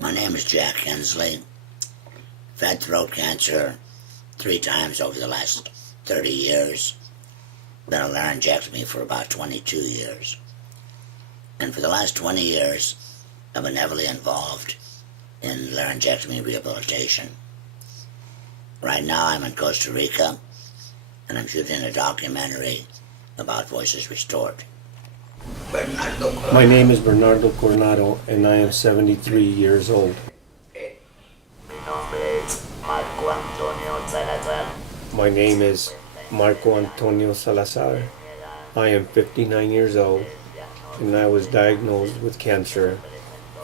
My name is Jack Hensley. I've had throat cancer 3 times over the last 30 years. Been a laryngectomy for about 22 years. And for the last 20 years, I've been heavily involved in laryngectomy rehabilitation. Right now I'm in Costa Rica, and I'm shooting a documentary about Voices Restored. My name is Bernardo Coronado, and I am 73 years old. My name is Marco Antonio Salazar. I am 59 years old, and I was diagnosed with cancer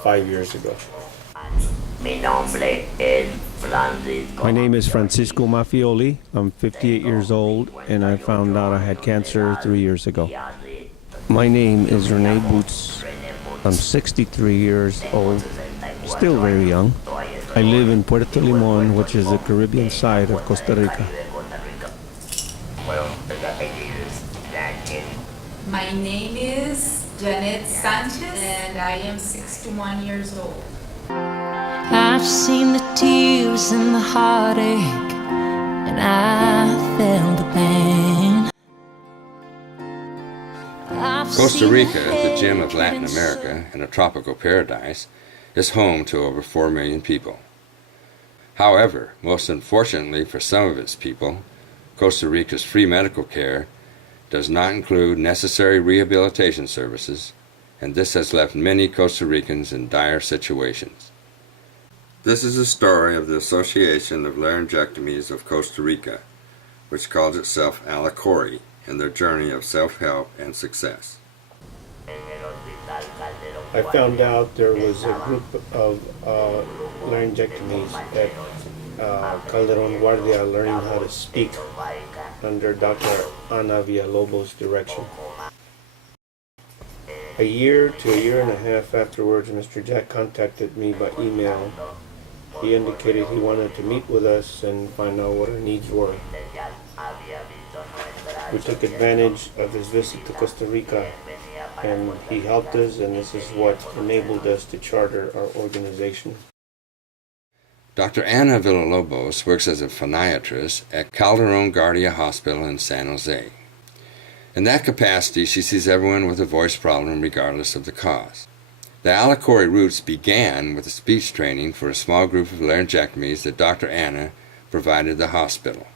5 years ago. My name is Francisco Maffioli. I'm 58 years old, and I found out I had cancer 3 years ago. My name is Rene Boots. I'm 63 years old, still very young. I live in Puerto Limon, which is the Caribbean side of Costa Rica. My name is Janet Sanchez, and I am 61 years old. I've seen the tears and the heartache, and I felt the pain. Costa Rica, the gem of Latin America and a tropical paradise, is home to over 4 million people. However, most unfortunately for some of its people, Costa Rica's free medical care does not include necessary rehabilitation services, and this has left many Costa Ricans in dire situations. This is a story of the Association of Laryngectomies of Costa Rica, which calls itself Alicori, in their journey of self-help and success. I found out there was a group of laryngectomies at Calderon Guardia learning how to speak under Dr. Ana Villalobos' direction. A year to a year and a half afterwards, Mr. Jack contacted me by email. He indicated he wanted to meet with us and find out what our needs were. We took advantage of his visit to Costa Rica, and he helped us, and this is what enabled us to charter our organization. Dr. Ana Villalobos works as a phoniatrist at Calderon Guardia Hospital in San Jose. In that capacity, she sees everyone with a voice problem regardless of the cause. The Alicori roots began with a speech training for a small group of laryngectomies that Dr. Ana provided the hospital.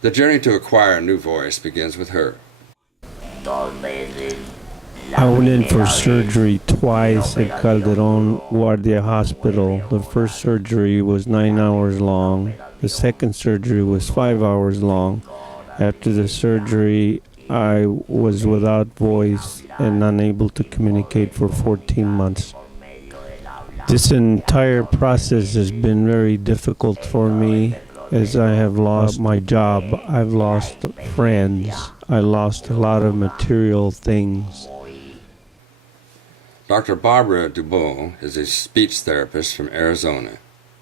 The journey to acquire a new voice begins with her. I went in for surgery twice at Calderon Guardia Hospital. The first surgery was 9 hours long. The second surgery was 5 hours long. After the surgery, I was without voice and unable to communicate for 14 months. This entire process has been very difficult for me, as I have lost my job, I've lost friends, I lost a lot of material things. Dr. Barbara Dubois is a speech therapist from Arizona.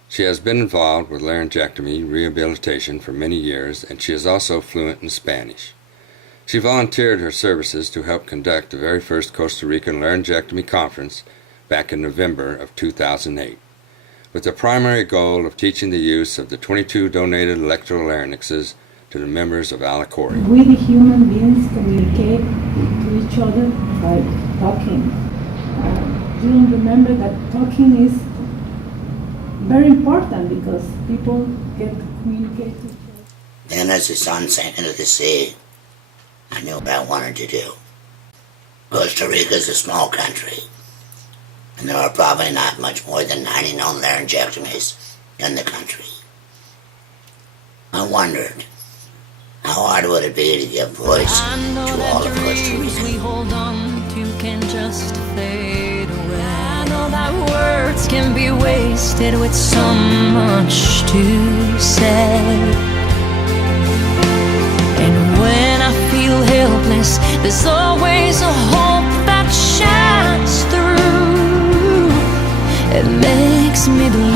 She has been involved with laryngectomy rehabilitation for many years, and she is also fluent in Spanish. She volunteered her services to help conduct the very first Costa Rican laryngectomy conference back in November of 2008. With the primary goal of teaching the use of the 22 donated electrolarynxes to the members of Alicori. We, the human beings, communicate to each other by talking. You don't remember that talking is very important because people get to communicate with each other. Then as the sun sank into the sea, I knew what I wanted to do. Costa Rica is a small country, and there are probably not much more than 90 known laryngectomies in the country. I wondered, how hard would it be to give voice to all of Costa Rica? We hold on to can just fade away. I know that words can be wasted with so much to say. And when I feel helpless, there's always a hope that shines through. It makes me believe